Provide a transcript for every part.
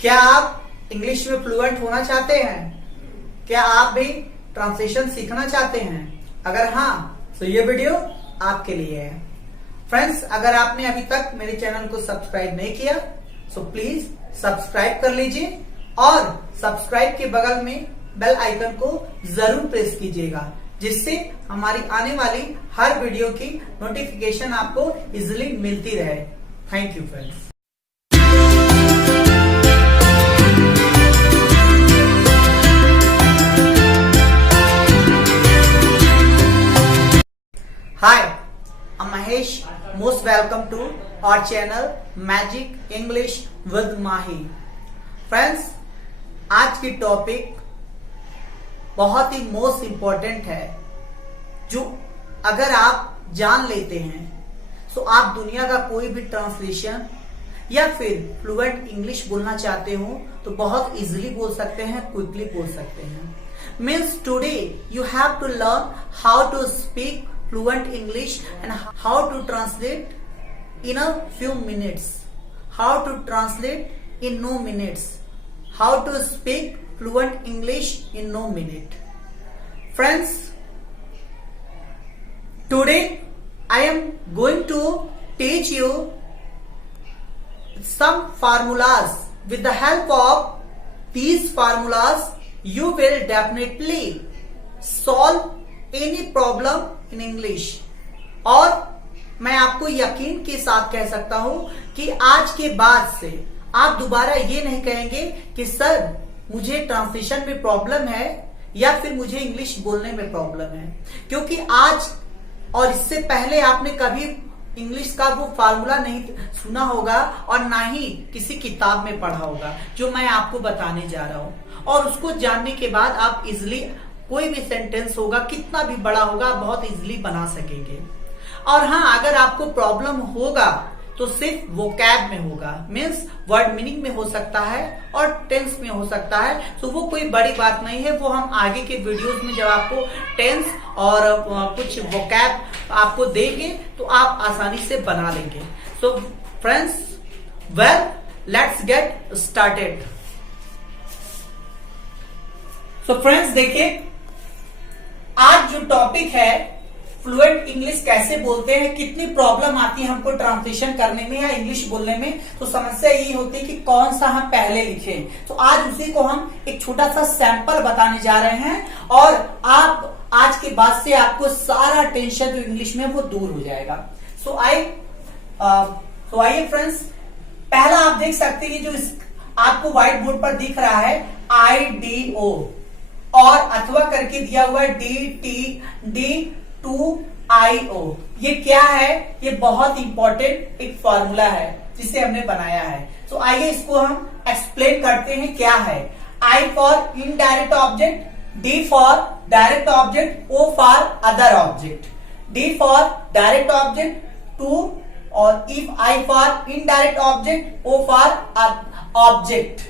क्या आप इंग्लिश में फ्लुएंट होना चाहते हैं? क्या आप भी ट्रांसलेशन सीखना चाहते हैं? अगर हाँ तो ये वीडियो आपके लिए है। फ्रेंड्स, अगर आपने अभी तक मेरे चैनल को सब्सक्राइब नहीं किया तो प्लीज सब्सक्राइब कर लीजिए और सब्सक्राइब के बगल में बेल आइकन को जरूर प्रेस कीजिएगा, जिससे हमारी आने वाली हर वीडियो की नोटिफिकेशन आपको इजीली मिलती रहे। Thank you friends. Hi, I'm Mahesh. Most welcome to our channel Magic English with Mahi. Friends, आज की टॉपिक बहुत ही मोस्ट इम्पोर्टेंट है, जो अगर आप जान लेते हैं तो आप दुनिया का कोई भी ट्रांसलेशन या फिर फ्लुएंट इंग्लिश बोलना चाहते हो तो बहुत इजीली बोल सकते हैं, क्विकली बोल सकते हैं। Means today you have to learn how to speak fluent English and how to translate in a few minutes, how to translate in no minutes, how to speak fluent English in no minute. Friends, today I am going to teach you some formulas. With the help of these formulas you will definitely solve any problem in English. और मैं आपको यकीन के साथ कह सकता हूं कि आज के बाद से आप दोबारा ये नहीं कहेंगे कि सर मुझे ट्रांसलेशन में प्रॉब्लम है या फिर मुझे इंग्लिश बोलने में प्रॉब्लम है, क्योंकि आज और इससे पहले आपने कभी इंग्लिश का वो फार्मूला नहीं सुना होगा और ना ही किसी किताब में पढ़ा होगा जो मैं आपको बताने जा रहा हूं। और उसको जानने के बाद आप इजिली कोई भी सेंटेंस होगा, कितना भी बड़ा होगा, बहुत इजीली बना सकेंगे। और हाँ, अगर आपको प्रॉब्लम होगा तो सिर्फ वोकैब में होगा, मीन्स वर्ड मीनिंग में हो सकता है और टेंस में हो सकता है, तो वो कोई बड़ी बात नहीं है। वो हम आगे के वीडियोस में जब आपको टेंस और कुछ वोकैब आपको देंगे तो आप आसानी से बना लेंगे। So friends, well let's get started. So friends, देखिए आज जो टॉपिक है फ्लुएंट इंग्लिश कैसे बोलते हैं, कितनी प्रॉब्लम आती है हमको ट्रांसलेशन करने में या इंग्लिश बोलने में। तो समस्या यही होती है कि कौन सा हम पहले लिखें। तो आज उसी को हम एक छोटा सा सैंपल बताने जा रहे हैं और आप आज के बाद से आपको सारा टेंशन जो इंग्लिश में वो दूर हो जाएगा। सो आइए फ्रेंड्स, पहला आप देख सकते हैं जो आपको व्हाइट बोर्ड पर दिख रहा है IDO और अथवा करके दिया हुआ है DTD2IO। ये क्या है? ये बहुत इंपॉर्टेंट एक फॉर्मूला है जिसे हमने बनाया है। तो आइए इसको हम एक्सप्लेन करते हैं क्या है। I for indirect object, D for direct object, O for other object, D for direct object, 2 और if I for indirect object, O for object.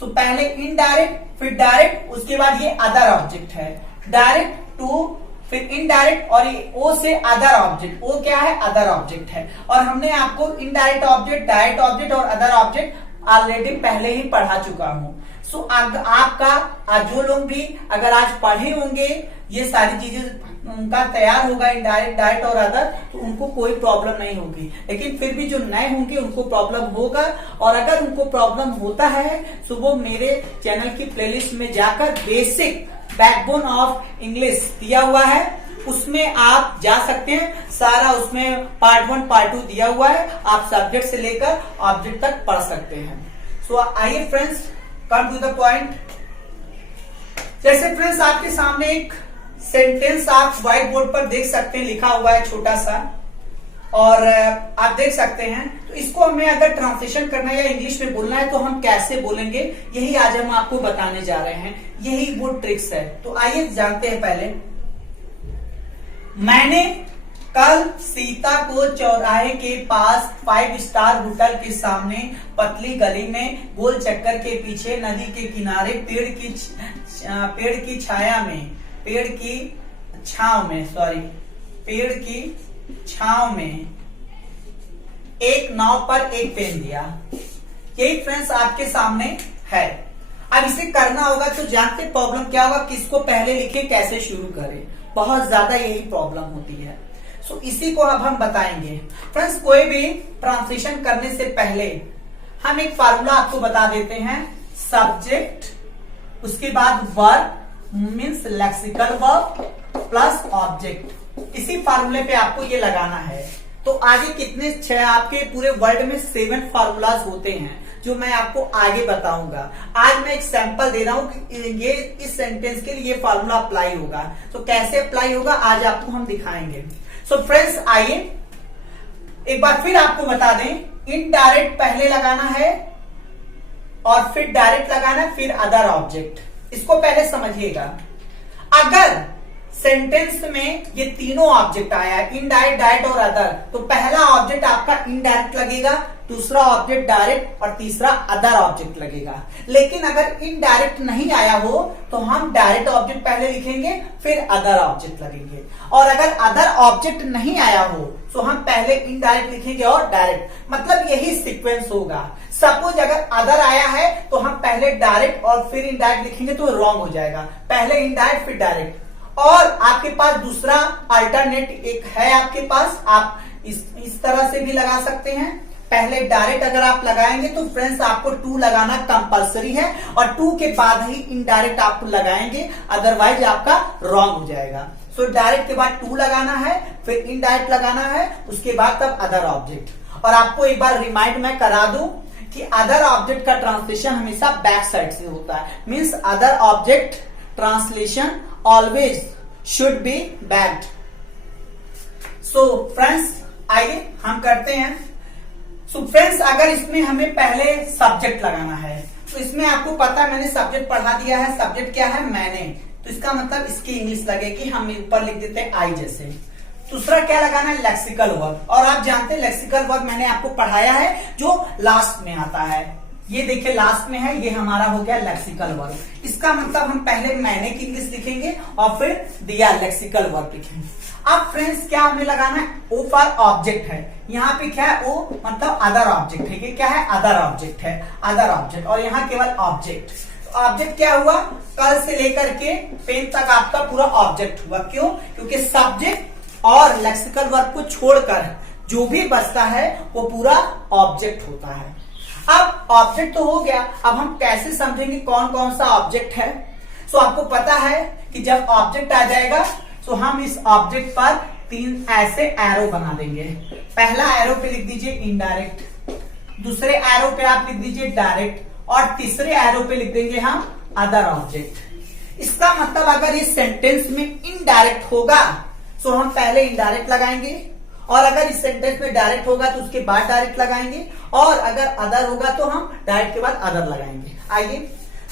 तो पहले इनडायरेक्ट फिर डायरेक्ट, उसके बाद ये अदर ऑब्जेक्ट है। डायरेक्ट टू फिर इनडायरेक्ट और ये ओ से अदर ऑब्जेक्ट। ओ क्या है? अदर ऑब्जेक्ट है। और हमने आपको इनडायरेक्ट ऑब्जेक्ट, डायरेक्ट ऑब्जेक्ट और अदर ऑब्जेक्ट ऑलरेडी पहले ही पढ़ा चुका हूं। सो आपका जो लोग भी अगर आज पढ़े होंगे ये सारी चीजें उनका तैयार होगा, इनडायरेक्ट, डायरेक्ट और अदर, तो उनको कोई प्रॉब्लम नहीं होगी। लेकिन फिर भी जो नए होंगे उनको प्रॉब्लम होगा। और अगर उनको प्रॉब्लम होता है तो वो मेरे चैनल की प्लेलिस्ट में जाकर बेसिक बैकबोन ऑफ इंग्लिश दिया हुआ है, उसमें आप जा सकते हैं। सारा उसमें पार्ट 1 पार्ट 2 दिया हुआ है, आप सब्जेक्ट से लेकर ऑब्जेक्ट तक पढ़ सकते हैं। सो आइए friends, come to the point. जैसे फ्रेंड्स आपके सामने एक सेंटेंस आप व्हाइट बोर्ड पर देख सकते हैं, लिखा हुआ है छोटा सा, और आप देख सकते हैं। तो इसको हमें अगर ट्रांसलेशन करना है या इंग्लिश में बोलना है तो हम कैसे बोलेंगे, यही आज हम आपको बताने जा रहे हैं। यही वो ट्रिक्स है। तो आइए जानते हैं। पहले, मैंने कल सीता को चौराहे के पास 5 स्टार होटल के सामने पतली गली में गोल चक्कर के पीछे नदी के किनारे पेड़ की छांव में एक नाव पर एक पेन दिया। यही फ्रेंड्स आपके सामने है। अब इसे करना होगा तो जानते प्रॉब्लम क्या होगा, किसको पहले लिखे कैसे शुरू करें, बहुत ज्यादा यही प्रॉब्लम होती है। सो इसी को अब हम बताएंगे। फ्रेंड्स कोई भी ट्रांसलेशन करने से पहले हम एक फार्मूला आपको बता देते हैं, सब्जेक्ट उसके बाद verb means lexical verb plus object. इसी फार्मूले पे आपको ये लगाना है। तो आगे कितने 6 आपके पूरे वर्ल्ड में 7 फार्मूलाज होते हैं जो मैं आपको आगे बताऊंगा। आज मैं एक सैंपल दे रहा हूं कि ये इस सेंटेंस के लिए ये फार्मूला अप्लाई होगा। तो कैसे अप्लाई होगा आज आपको हम दिखाएंगे। सो फ्रेंड्स आइए एक बार फिर आपको बता दें, इनडायरेक्ट पहले लगाना है और फिर डायरेक्ट लगाना है, फिर अदर ऑब्जेक्ट। इसको पहले समझिएगा। अगर सेंटेंस में ये तीनों ऑब्जेक्ट आया है, इनडायरेक्ट, डायरेक्ट और अदर, तो पहला ऑब्जेक्ट आपका इनडायरेक्ट लगेगा, दूसरा ऑब्जेक्ट डायरेक्ट और तीसरा अदर ऑब्जेक्ट लगेगा। लेकिन अगर इनडायरेक्ट नहीं आया हो तो हम डायरेक्ट ऑब्जेक्ट पहले लिखेंगे, फिर अदर ऑब्जेक्ट लगेंगे। और अगर अदर ऑब्जेक्ट नहीं आया हो तो हम पहले इनडायरेक्ट लिखेंगे और डायरेक्ट, मतलब यही सीक्वेंस होगा। सपोज अगर अदर आया है तो हम पहले डायरेक्ट और फिर इनडायरेक्ट लिखेंगे तो रॉन्ग हो जाएगा, पहले इनडायरेक्ट फिर डायरेक्ट। और आपके पास दूसरा अल्टरनेट एक है आपके पास, आप इस तरह से भी लगा सकते हैं। पहले डायरेक्ट अगर आप लगाएंगे तो फ्रेंड्स आपको 2 लगाना कंपलसरी है और 2 के बाद ही इनडायरेक्ट आप लगाएंगे, अदरवाइज आपका रॉन्ग हो जाएगा। सो डायरेक्ट के बाद 2 लगाना है, फिर इनडायरेक्ट लगाना है, उसके बाद तब अदर ऑब्जेक्ट। और आपको एक बार रिमाइंड मैं करा दूं कि अदर ऑब्जेक्ट का ट्रांसलेशन हमेशा बैक साइड से होता है, means other object translation always should be backed. So friends आइए हम करते हैं। सो फ्रेंड्स अगर इसमें हमें पहले सब्जेक्ट लगाना है तो इसमें आपको पता है मैंने सब्जेक्ट पढ़ा दिया है। सब्जेक्ट क्या है, मैंने, तो इसका मतलब इसकी इंग्लिश लगेगी, हम ऊपर लिख देते हैं आई जैसे। दूसरा क्या लगाना है, लेक्सिकल वर्ब। और आप जानते हैं लेक्सिकल वर्ब मैंने आपको पढ़ाया है जो लास्ट में आता है, ये देखिए लास्ट में है, ये हमारा हो गया लेक्सिकल वर्ब। इसका मतलब हम पहले मैंने की इंग्लिश लिखेंगे और फिर दिया लेक्सिकल वर्ब लिखेंगे। अब फ्रेंड्स क्या हमें लगाना है, ओ फॉर ऑब्जेक्ट है, यहाँ पे क्या है ओ मतलब अदर ऑब्जेक्ट है, ये क्या है अदर ऑब्जेक्ट है, अदर ऑब्जेक्ट। और यहाँ केवल ऑब्जेक्ट। तो ऑब्जेक्ट क्या हुआ, कल से लेकर के पेन तक आपका पूरा ऑब्जेक्ट हुआ। क्यों, क्योंकि सब्जेक्ट और लेक्सिकल वर्ब को छोड़कर जो भी बचता है वो पूरा ऑब्जेक्ट होता है। अब ऑब्जेक्ट तो हो गया, अब हम कैसे समझेंगे कौन कौन सा ऑब्जेक्ट है। सो आपको पता है कि जब ऑब्जेक्ट आ जाएगा तो हम इस ऑब्जेक्ट पर 3 ऐसे एरो बना देंगे। पहला एरो पे लिख दीजिए इनडायरेक्ट, दूसरे एरो पे आप लिख दीजिए डायरेक्ट और तीसरे एरो पे लिख देंगे हम अदर ऑब्जेक्ट। इसका मतलब अगर इस सेंटेंस में इनडायरेक्ट होगा तो हम पहले इनडायरेक्ट लगाएंगे, और अगर इस सेंटेंस में डायरेक्ट होगा तो उसके बाद डायरेक्ट लगाएंगे, और अगर अदर होगा तो हम डायरेक्ट के बाद अदर लगाएंगे। आइए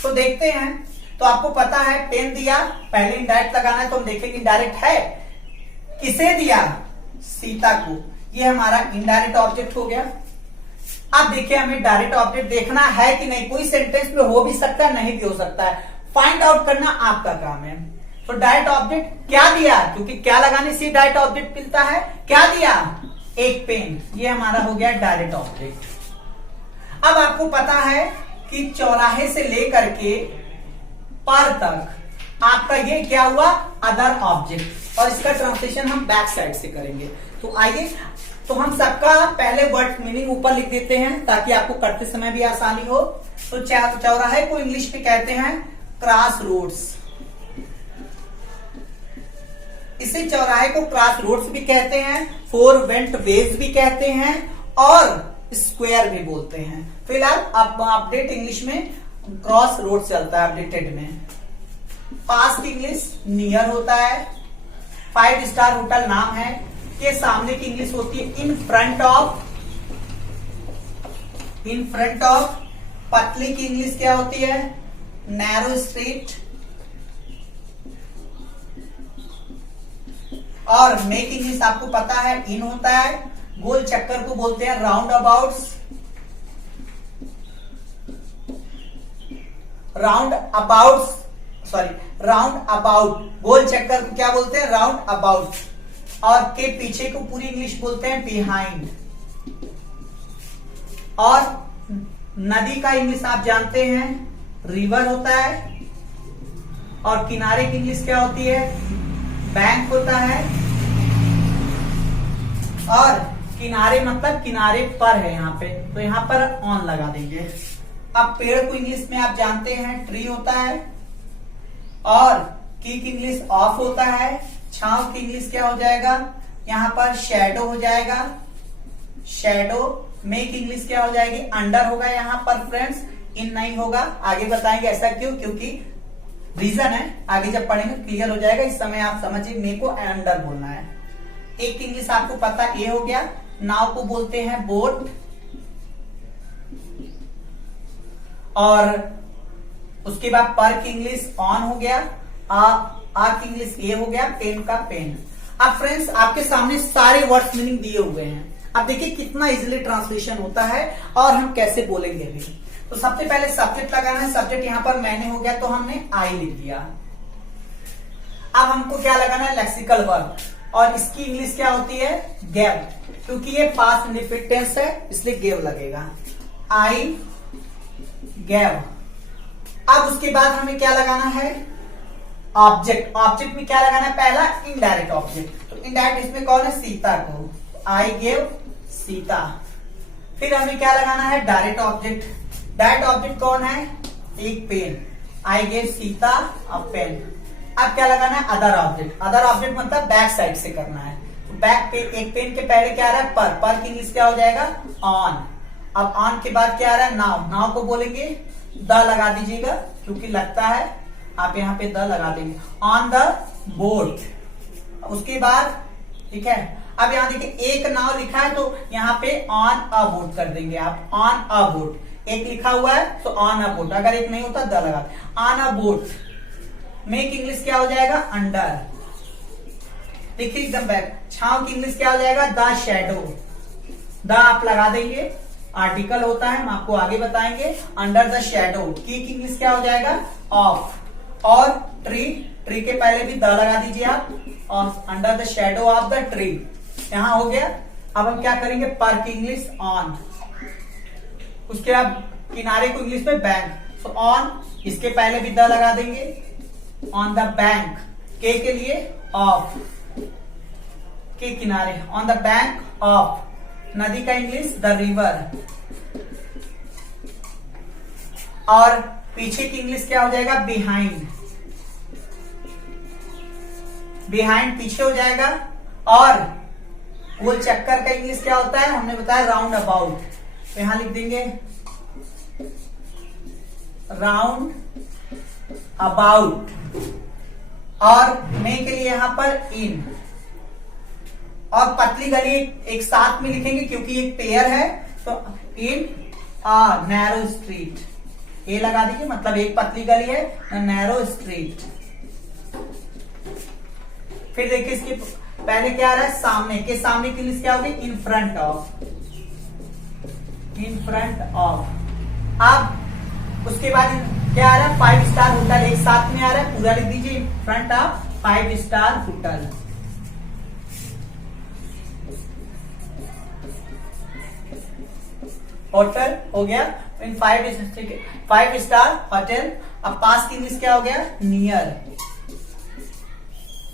तो देखते हैं। तो आपको पता है पेन दिया, पहले इनडायरेक्ट लगाना है, तो हम देखेंगे इनडायरेक्ट है, किसे दिया, सीता को, ये हमारा इनडायरेक्ट ऑब्जेक्ट हो गया। अब देखिए हमें डायरेक्ट ऑब्जेक्ट देखना है कि नहीं, कोई सेंटेंस में हो भी सकता है नहीं भी हो सकता है, फाइंड आउट करना आपका काम है। तो डायरेक्ट ऑब्जेक्ट क्या दिया, क्योंकि क्या लगाने से डायरेक्ट ऑब्जेक्ट मिलता है, क्या दिया, एक पेन, ये हमारा हो गया डायरेक्ट ऑब्जेक्ट। अब आपको पता है कि चौराहे से लेकर के पर तक आपका ये क्या हुआ, अदर ऑब्जेक्ट, और इसका ट्रांसलेशन हम बैक साइड से करेंगे। तो आइए तो हम सबका पहले वर्ड मीनिंग ऊपर लिख देते हैं ताकि आपको करते समय भी आसानी हो। तो चौराहे को इंग्लिश में कहते हैं क्रॉस रोड्स, इसे चौराहे को क्रॉस रोड्स भी कहते हैं, 4 वेंट वेज भी कहते हैं और स्क्वायर भी बोलते हैं। फिलहाल अपडेट इंग्लिश में क्रॉस रोड चलता है अपडेटेड में। पास की इंग्लिश नियर होता है। 5 स्टार होटल नाम है, के सामने की इंग्लिश होती है इन front of, in front of. पतली की इंग्लिश क्या होती है, नैरो स्ट्रीट। और मेक इंग्लिश आपको पता है इन होता है। गोल चक्कर को बोलते हैं राउंड अबाउट्स, राउंड अबाउट, गोल चक्कर को क्या बोलते हैं, राउंड अबाउट। और के पीछे को पूरी इंग्लिश बोलते हैं बिहाइंड। और नदी का इंग्लिश आप जानते हैं रिवर होता है, और किनारे की इंग्लिश क्या होती है, बैंक होता है, और किनारे मतलब किनारे पर है यहाँ पे, तो यहाँ पर ऑन लगा देंगे। अब पेड़ को इंग्लिश में आप जानते हैं ट्री होता है, और की इंग्लिश ऑफ होता है, छांव की इंग्लिश क्या हो जाएगा, यहाँ पर शेडो हो जाएगा, शेडो। मेक इंग्लिश क्या हो जाएगी, अंडर होगा यहाँ पर फ्रेंड्स, इन नहीं होगा। आगे बताएंगे ऐसा क्यों, क्योंकि रीजन है, आगे जब पढ़ेंगे क्लियर हो जाएगा। इस समय आप समझिए मे को अंडर बोलना है। एक इंग्लिश आपको पता ए हो गया, नाव को बोलते हैं बोट, और उसके बाद पर की इंग्लिश ऑन हो गया, आ की इंग्लिश ए हो गया, पेन का पेन। अब फ्रेंड्स आपके सामने सारे वर्ड्स मीनिंग दिए हुए हैं। अब देखिए कितना इजीली ट्रांसलेशन होता है और हम कैसे बोलेंगे भी। तो सबसे पहले सब्जेक्ट लगाना है। सब्जेक्ट यहां पर मैंने हो गया तो हमने आई लिख दिया। अब हमको क्या लगाना है, लेक्सिकल वर्ब, और इसकी इंग्लिश क्या होती है, गेव, क्योंकि ये पास्ट इंडेफिनिट टेंस है इसलिए गेव लगेगा, आई गेव। अब उसके बाद हमें क्या लगाना है, ऑब्जेक्ट। ऑब्जेक्ट में क्या लगाना है, पहला इनडायरेक्ट ऑब्जेक्ट। तो इनडायरेक्ट इसमें कौन है, सीता को, आई गेव सीता। फिर हमें क्या लगाना है, डायरेक्ट ऑब्जेक्ट। डायरेक्ट ऑब्जेक्ट कौन है, एक pen, I gave Sita a pen. अब क्या लगाना है, अदर ऑब्जेक्ट। अदर ऑब्जेक्ट मतलब बैक साइड से करना है। तो बैक पे एक पेन के पहले क्या आ रहा है, पर की इंग्लिश क्या हो जाएगा, ऑन। अब ऑन के बाद क्या आ रहा है, नाव। नाव को बोलेंगे द लगा दीजिएगा, क्योंकि लगता है आप यहाँ पे द लगा देंगे, ऑन द बोट। उसके बाद ठीक है, अब यहाँ देखिए एक नाव लिखा है तो यहाँ पे ऑन अ बोट कर देंगे आप, ऑन अ बोट। एक लिखा हुआ है तो ऑन अ बोट, अगर एक नहीं होता द लगा, on a boat. Make English क्या हो जाएगा, अंडर। देखिए एकदम बैक। छांव की इंग्लिश क्या हो जाएगा, द शेडो। द आप लगा देंगे, आर्टिकल होता है, हम आपको आगे बताएंगे। Under the shadow. की इंग्लिश क्या हो जाएगा, ऑफ। और ट्री, ट्री के पहले भी द लगा दीजिए आप, और under the shadow of the tree, यहां हो गया। अब हम क्या करेंगे, पर की इंग्लिश ऑन। उसके बाद किनारे को इंग्लिश में बैंक, सो ऑन, इसके पहले भी द लगा देंगे, ऑन द बैंक। के लिए ऑफ, के किनारे, ऑन द बैंक ऑफ। नदी का इंग्लिश द रिवर, और पीछे की इंग्लिश क्या हो जाएगा, बिहाइंड। बिहाइंड पीछे हो जाएगा। और गोल चक्कर का इंग्लिश क्या होता है, हमने बताया राउंड अबाउट, तो यहां लिख देंगे राउंड अबाउट। और मे के लिए यहां पर इन, और पतली गली एक साथ में लिखेंगे क्योंकि एक पेयर है, तो इन अ नैरो स्ट्रीट, ये लगा दीजिए, मतलब एक पतली गली है, नैरो स्ट्रीट। फिर देखिए इसके पहले क्या आ रहा है, सामने के, सामने की इंग्लिश क्या होगी, इन front of, in front of. अब उसके बाद क्या आ रहा है, 5 स्टार होटल, एक साथ में आ रहा है, पूरा लिख दीजिए, इन front of 5 star hotel. Hotel हो गया, इन 5 स्टार होटल। अब पास की इंग्लिश क्या हो गया, नियर।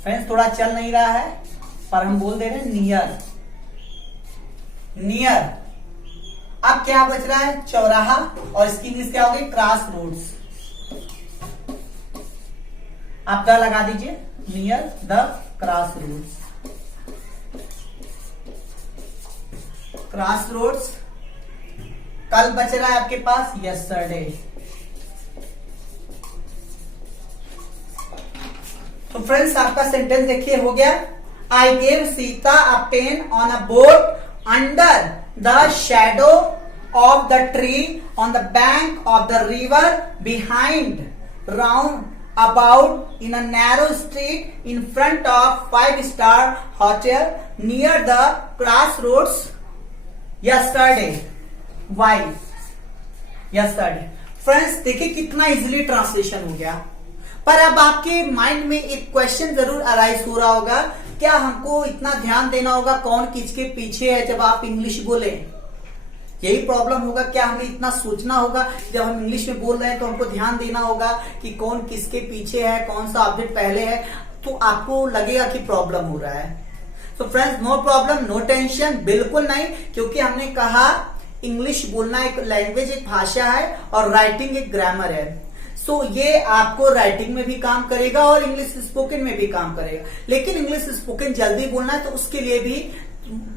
फ्रेंड्स थोड़ा चल नहीं रहा है पर हम बोल दे रहे हैं नियर, नियर। अब क्या बच रहा है, चौराहा, और इसकी इंग्लिश क्या होगी, क्रॉस रोड्स। आप द लगा दीजिए, near the cross roads, cross roads. कल बच रहा है आपके पास यस्टरडे। तो फ्रेंड्स आपका सेंटेंस देखिए हो गया, I gave Sita a pen on a boat under the shadow of the tree on the bank of the river behind round about in a narrow street in front of 5 star hotel near the cross roads yesterday. Why yesterday. Friends देखिए कितना easily translation हो गया। पर अब आपके mind में एक question जरूर अराइज हो रहा होगा, क्या हमको इतना ध्यान देना होगा कौन किसके पीछे है जब आप इंग्लिश बोले? यही प्रॉब्लम होगा क्या? हमें इतना सोचना होगा जब हम इंग्लिश में बोल रहे हैं तो हमको ध्यान देना होगा कि कौन किसके पीछे है, कौन सा ऑब्जेक्ट पहले है, तो आपको लगेगा कि प्रॉब्लम हो रहा है। तो friends no problem, no tension, बिल्कुल नहीं, क्योंकि हमने कहा इंग्लिश बोलना एक लैंग्वेज, एक भाषा है और राइटिंग एक ग्रामर है। सो ये आपको राइटिंग में भी काम करेगा और इंग्लिश स्पोकन में भी काम करेगा। लेकिन इंग्लिश स्पोकन जल्दी बोलना है तो उसके लिए भी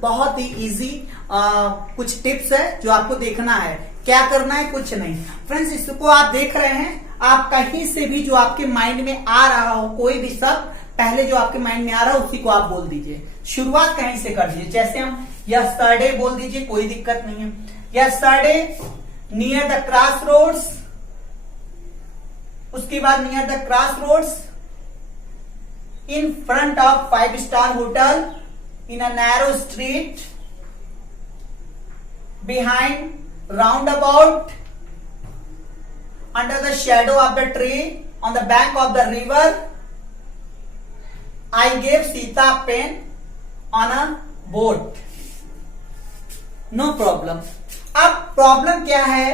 बहुत ही इजी कुछ टिप्स है जो आपको देखना है। क्या करना है? कुछ नहीं फ्रेंड्स, इसको आप देख रहे हैं, आप कहीं से भी जो आपके माइंड में आ रहा हो, कोई भी शब्द पहले जो आपके माइंड में आ रहा है उसी को आप बोल दीजिए। शुरुआत कहीं से कर दीजिए। जैसे हम यस्टरडे बोल दीजिए, कोई दिक्कत नहीं है। Yesterday near the cross roads, उसके बाद near the cross roads, in front of 5 star hotel, in a narrow street, behind round about, under the shadow of the tree, on the bank of the river, I gave Sita a pen on a boat. No problem. अब problem क्या है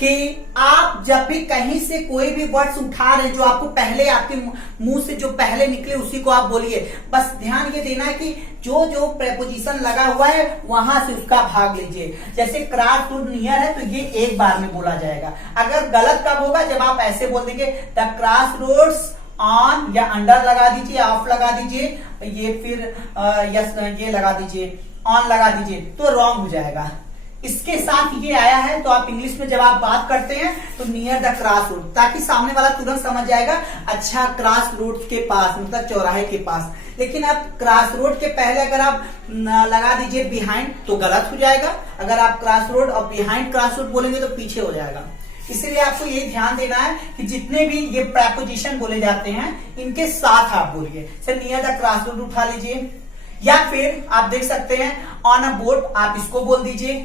कि आप जब भी कहीं से कोई भी वर्ड्स उठा रहे जो आपको पहले आपके मुंह से जो पहले निकले उसी को आप बोलिए। बस ध्यान ये देना है कि जो जो प्रेपोजिशन लगा हुआ है वहां से उसका भाग लीजिए। जैसे क्रॉस रोड नियर है तो ये एक बार में बोला जाएगा। अगर गलत कब होगा? जब आप ऐसे बोल देंगे द क्रॉस रोड्स ऑन, या अंडर लगा दीजिए, ऑफ लगा दीजिए, ये फिर यस ये लगा दीजिए, ऑन लगा दीजिए, तो रॉन्ग हो जाएगा। इसके साथ ये आया है तो आप इंग्लिश में जब आप बात करते हैं तो नियर द क्रॉस रोड, ताकि सामने वाला तुरंत समझ जाएगा अच्छा क्रॉस रोड के पास, मतलब चौराहे के पास। लेकिन आप क्रॉस रोड के पहले अगर आप लगा दीजिए बिहाइंड तो गलत हो जाएगा। अगर आप क्रॉस रोड और बिहाइंड क्रॉस रोड बोलेंगे तो पीछे हो जाएगा। इसलिए आपको ये ध्यान देना है कि जितने भी ये प्रेपोजिशन बोले जाते हैं इनके साथ आप बोलिए। Sir near the cross road उठा लीजिए, या फिर आप देख सकते हैं ऑन अ बोट, आप इसको बोल दीजिए,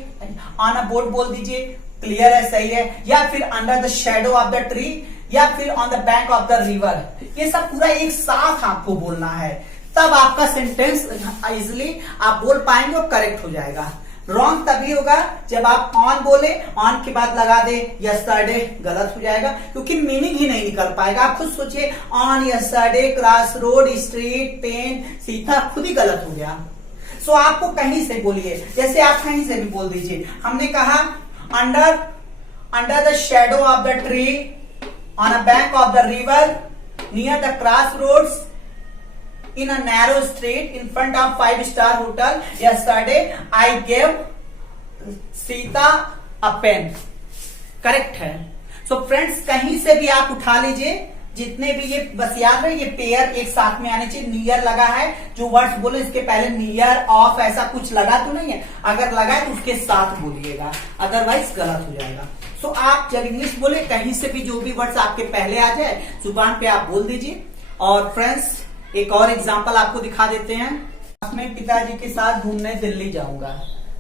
ऑन अ बोट बोल दीजिए, क्लियर है, सही है। या फिर under the shadow of the tree, या फिर on the bank of the river. ये सब पूरा एक साथ आपको बोलना है, तब आपका सेंटेंस इजिली आप बोल पाएंगे और करेक्ट हो जाएगा। रॉन्ग तभी होगा जब आप ऑन बोले, ऑन के बाद लगा दे यस्टरडे, गलत हो जाएगा क्योंकि मीनिंग ही नहीं निकल पाएगा। आप खुद सोचिए, on yesterday cross road street pen Sita, खुद ही गलत हो गया। सो आपको कहीं से बोलिए, जैसे आप कहीं से भी बोल दीजिए। हमने कहा under the shadow of the tree, on a bank of the river, near the cross roads, in a narrow street, in front of 5-star hotel, yesterday I gave Sita a pen. Correct है। So friends कहीं से भी आप उठा लीजिए, जितने भी ये बस याद रहे ये पेयर एक साथ में आने चाहिए। नियर लगा है, जो वर्ड्स बोले इसके पहले नियर ऑफ ऐसा कुछ लगा तो नहीं है, अगर लगा है तो उसके साथ बोलिएगा, अदरवाइज गलत हो जाएगा। सो आप जब इंग्लिश बोले कहीं से भी जो भी वर्ड्स आपके पहले आ जाए जुबान पे आप बोल दीजिए। और फ्रेंड्स एक और एग्जाम्पल आपको दिखा देते हैं। मैं पिताजी के साथ घूमने दिल्ली जाऊंगा।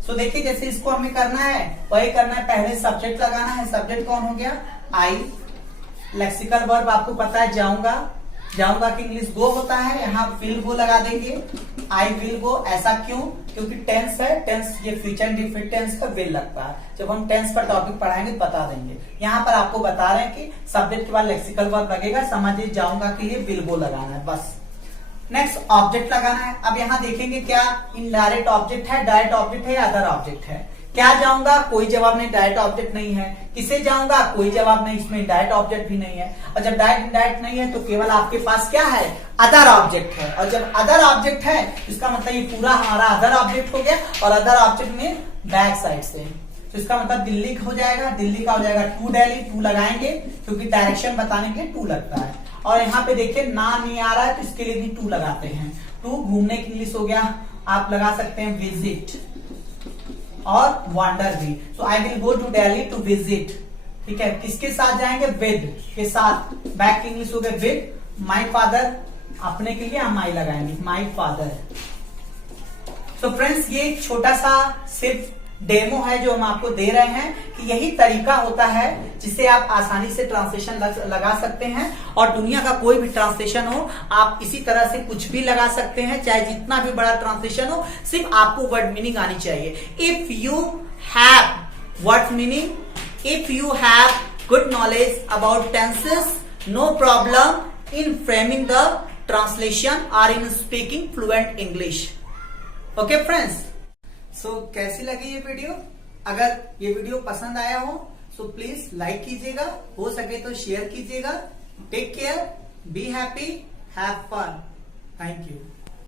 सो देखिए जैसे इसको हमें करना है वही करना है, पहले सब्जेक्ट लगाना है। सब्जेक्ट कौन हो गया? आई। लेक्सिकल वर्ब आपको पता है जाऊंगा, जाऊंगा की इंग्लिश गो होता है, यहाँ विल गो लगा देंगे, आई विल गो। ऐसा क्यों? क्योंकि टेंस है, टेंस ये फ्यूचर इंडेफिनिट टेंस का विल लगता है। जब हम टेंस पर टॉपिक पढ़ाएंगे बता देंगे। यहाँ पर आपको बता रहे हैं कि सब्जेक्ट के बाद लेक्सिकल वर्ब लगेगा, समझिए जाऊंगा के लिए विल गो लगाना है बस। नेक्स्ट ऑब्जेक्ट लगाना है। अब यहाँ देखेंगे क्या इनडायरेक्ट ऑब्जेक्ट है, डायरेक्ट ऑब्जेक्ट है या अदर ऑब्जेक्ट है। क्या जाऊंगा? कोई जवाब नहीं, डायरेक्ट ऑब्जेक्ट नहीं है। किसे जाऊंगा? कोई जवाब नहीं, इसमें डायरेक्ट ऑब्जेक्ट भी नहीं है। और जब डायरेक्ट नहीं है तो केवल आपके पास क्या है? अदर ऑब्जेक्ट है। और जब अदर ऑब्जेक्ट है इसका मतलब ये पूरा हमारा अदर ऑब्जेक्ट हो गया, और अदर ऑब्जेक्ट में बैक साइड से, तो इसका मतलब दिल्ली हो जाएगा। दिल्ली का हो जाएगा टू दिल्ली, टू लगाएंगे क्योंकि डायरेक्शन बताने के लिए टू लगता है। और यहाँ पे देखिए ना नहीं आ रहा है तो इसके लिए भी टू लगाते हैं। टू घूमने की इंग्लिश हो गया, आप लगा सकते हैं विजिट और वंडर भी। So I will go to Delhi to visit, ठीक है। किसके साथ जाएंगे? विद के साथ। बैक की इंग्लिश हो गया विद माई फादर, अपने के लिए हम माई लगाएंगे, माई फादर। सो फ्रेंड्स ये एक छोटा सा सिर्फ डेमो है जो हम आपको दे रहे हैं कि यही तरीका होता है जिससे आप आसानी से ट्रांसलेशन लगा सकते हैं। और दुनिया का कोई भी ट्रांसलेशन हो आप इसी तरह से कुछ भी लगा सकते हैं, चाहे जितना भी बड़ा ट्रांसलेशन हो, सिर्फ आपको वर्ड मीनिंग आनी चाहिए। If you have What's meaning? If you have good knowledge about tenses, no problem in framing the translation or in speaking fluent English. Okay friends? So कैसी लगी ये वीडियो? अगर ये वीडियो पसंद आया हो तो प्लीज लाइक कीजिएगा, हो सके तो शेयर कीजिएगा. Take care, be happy, have fun. Thank you.